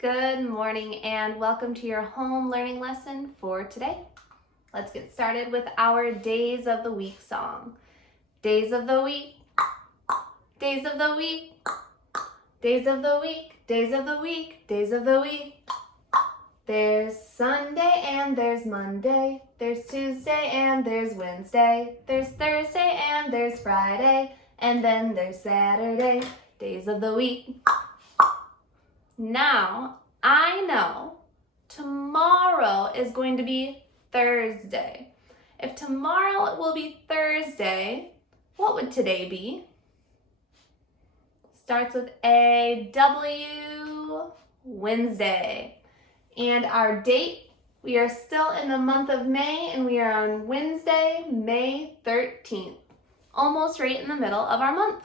Good morning and welcome to your home learning lesson for today. Let's get started with our Days of the Week song. Days of the week, days of the week, days of the week, days of the week, days of the week. There's Sunday and there's Monday, there's Tuesday and there's Wednesday, there's Thursday and there's Friday, and then there's Saturday. Days of the week. Now, I know tomorrow is going to be Thursday. If tomorrow will be Thursday, what would today be? Starts with a W, Wednesday. And our date, we are still in the month of May, and we are on Wednesday, May 13th, almost right in the middle of our month.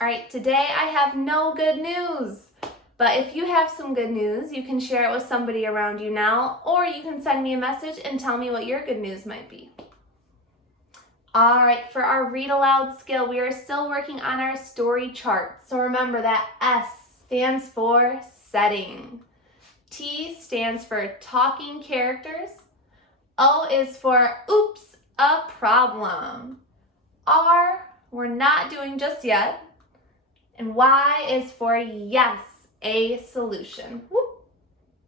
All right, today I have no good news, but if you have some good news, you can share it with somebody around you now, or you can send me a message and tell me what your good news might be. All right, for our read aloud skill, we are still working on our story chart. So remember that S stands for setting. T stands for talking characters. O is for oops, a problem. R, we're not doing just yet. And Y is for yes, a solution. Whoop.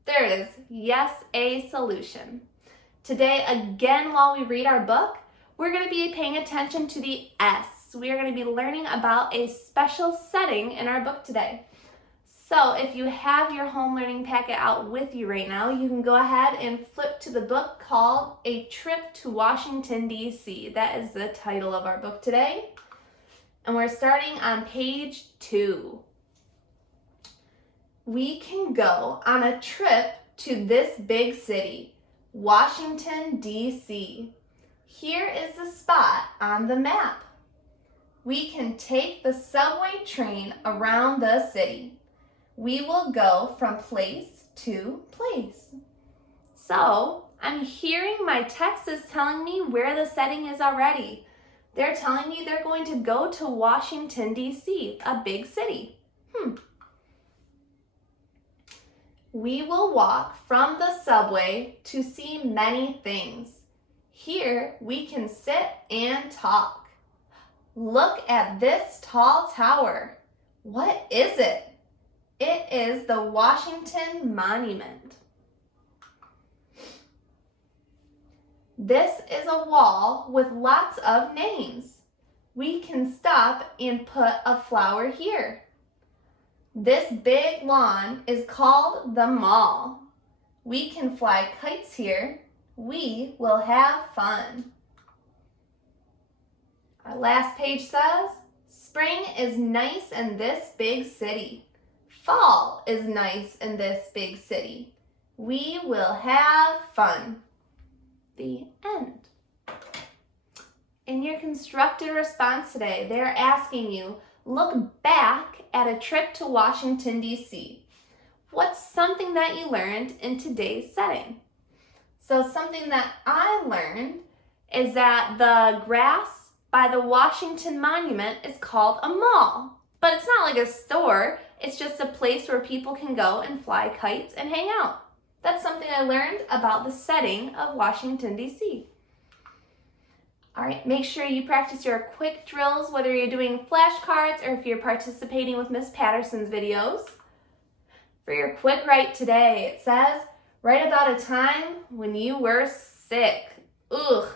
There it is, yes, a solution. Today, again, while we read our book, we're going to be paying attention to the S. We are going to be learning about a special setting in our book today. So if you have your home learning packet out with you right now, you can go ahead and flip to the book called A Trip to Washington, D.C. That is the title of our book today. And we're starting on page 2. We can go on a trip to this big city, Washington, D.C. Here is the spot on the map. We can take the subway train around the city. We will go from place to place. So, I'm hearing my text is telling me where the setting is already. They're telling me they're going to go to Washington, D.C., a big city. We will walk from the subway to see many things. Here we can sit and talk. Look at this tall tower. What is it? It is the Washington Monument. This is a wall with lots of names. We can stop and put a flower here. This big lawn is called the mall. We can fly kites here. We will have fun. Our last page says, spring is nice in this big city. Fall is nice in this big city. We will have fun. The end. In your constructed response today, they're asking you, look back at a trip to Washington, D.C. What's something that you learned in today's setting? So something that I learned is that the grass by the Washington Monument is called a mall. But it's not like a store. It's just a place where people can go and fly kites and hang out. That's something I learned about the setting of Washington, D.C. All right, make sure you practice your quick drills, whether you're doing flashcards or if you're participating with Miss Patterson's videos. For your quick write today, it says, write about a time when you were sick. Ugh.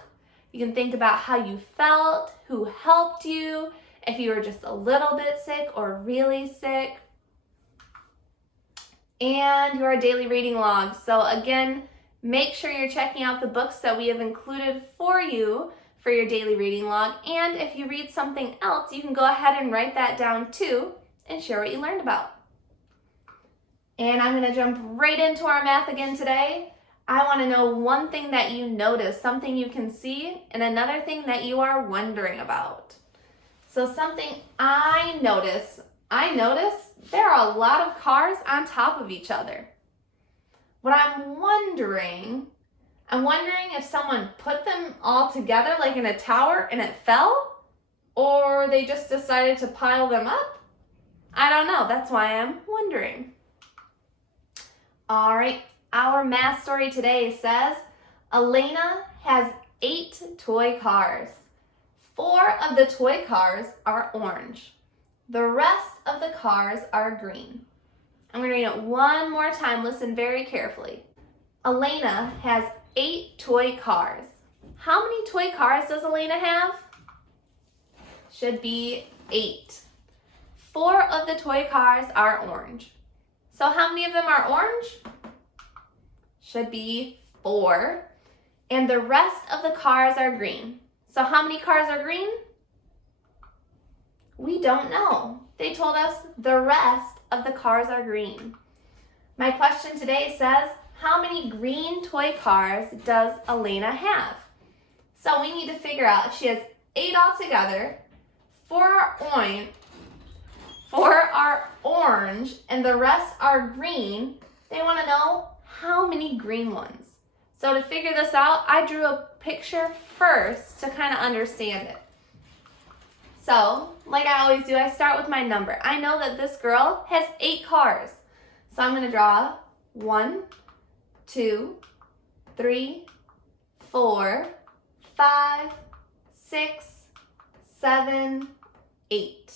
You can think about how you felt, who helped you, if you were just a little bit sick or really sick. And your daily reading log. So again, make sure you're checking out the books that we have included for you for your daily reading log. And if you read something else, you can go ahead and write that down too and share what you learned about. And I'm going to jump right into our math again today. I want to know one thing that you notice, something you can see, and another thing that you are wondering about. So something I notice there are a lot of cars on top of each other. What I'm wondering if someone put them all together like in a tower and it fell, or they just decided to pile them up. I don't know. That's why I'm wondering. All right, our math story today says, Elena has 8 toy cars. 4 of the toy cars are orange. The rest of the cars are green. I'm going to read it one more time. Listen very carefully. Elena has 8 toy cars. How many toy cars does Elena have? Should be 8. 4 of the toy cars are orange. So how many of them are orange? Should be 4. And the rest of the cars are green. So how many cars are green? We don't know. They told us the rest of the cars are green. My question today says, how many green toy cars does Elena have? So we need to figure out if she has 8 altogether, 4 are orange, and the rest are green. They want to know how many green ones. So to figure this out, I drew a picture first to kind of understand it. So, like I always do, I start with my number. I know that this girl has 8 cars. So I'm going to draw 1, 2, 3, 4, 5, 6, 7, 8.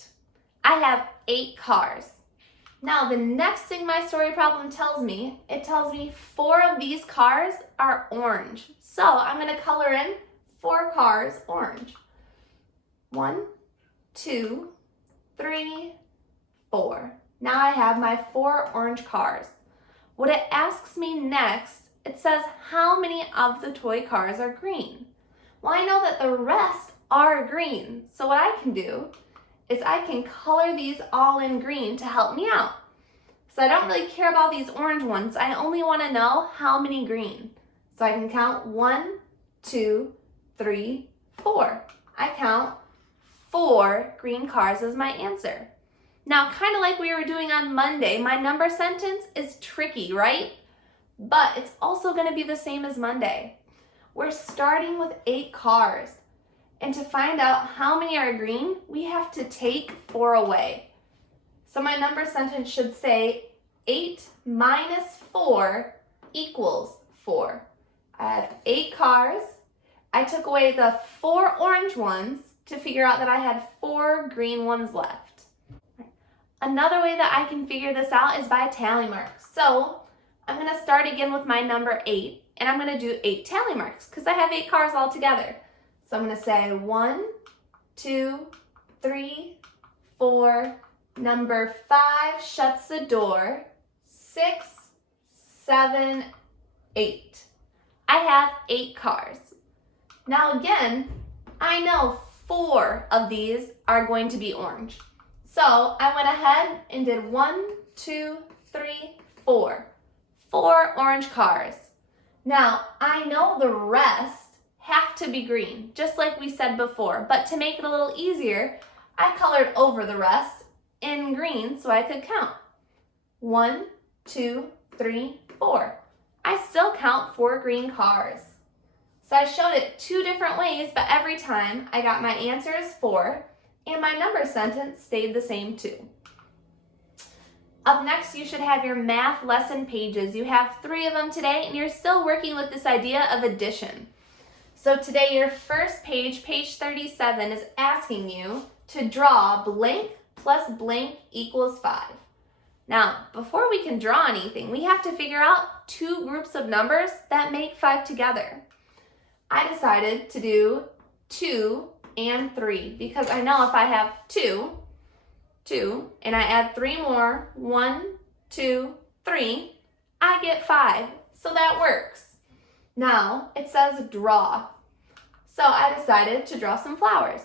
I have 8 cars. Now, the next thing my story problem tells me, it tells me 4 of these cars are orange. So I'm going to color in 4 cars orange. 1, 2, 3, 4. Now I have my 4 orange cars. What it asks me next, it says how many of the toy cars are green. Well, I know that the rest are green. So what I can do is I can color these all in green to help me out. So I don't really care about these orange ones. I only want to know how many green. So I can count 1, 2, 3, 4. I count 4 green cars as my answer. Now, kind of like we were doing on Monday, my number sentence is tricky, right? But it's also going to be the same as Monday. We're starting with 8 cars. And to find out how many are green, we have to take 4 away. So my number sentence should say 8 minus 4 equals 4. I have 8 cars. I took away the 4 orange ones to figure out that I had 4 green ones left. Another way that I can figure this out is by tally marks. So I'm going to start again with my number 8, and I'm going to do 8 tally marks because I have 8 cars all together. So I'm going to say 1, 2, 3, 4, number 5 shuts the door, 6, 7, 8. I have 8 cars. Now again, I know 4 of these are going to be orange. So I went ahead and did 1, 2, 3, 4. 4 orange cars. Now I know the rest have to be green, just like we said before. But to make it a little easier, I colored over the rest in green so I could count. 1, 2, 3, 4. I still count 4 green cars. So I showed it 2 different ways, but every time I got my answer as 4, and my number sentence stayed the same too. Up next, you should have your math lesson pages. You have 3 of them today, and you're still working with this idea of addition. So today, your first page, page 37, is asking you to draw blank plus blank equals 5. Now, before we can draw anything, we have to figure out 2 groups of numbers that make 5 together. I decided to do 2 and 3 because I know if I have 2, and I add 3 more, 1, 2, 3, I get 5. So that works. Now, it says draw. So I decided to draw some flowers.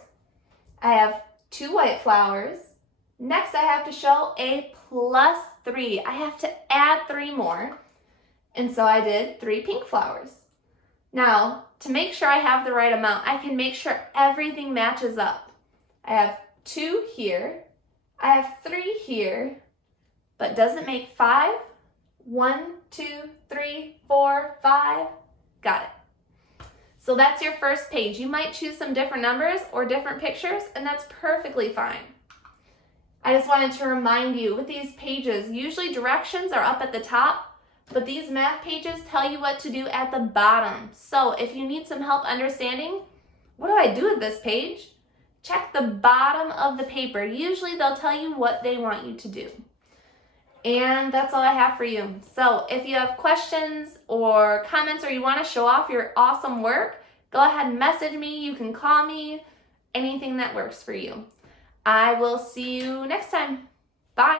I have 2 white flowers. Next, I have to show a plus 3. I have to add 3 more. And so I did 3 pink flowers. Now, to make sure I have the right amount, I can make sure everything matches up. I have 2 here. I have 3 here. But does it make 5? 1, 2, 3, 4, 5. Got it. So that's your first page. You might choose some different numbers or different pictures, and that's perfectly fine. I just wanted to remind you with these pages, usually directions are up at the top, but these math pages tell you what to do at the bottom. So if you need some help understanding, what do I do with this page? Check the bottom of the paper. Usually they'll tell you what they want you to do. And that's all I have for you. So if you have questions or comments or you want to show off your awesome work, go ahead and message me. You can call me. Anything that works for you. I will see you next time. Bye.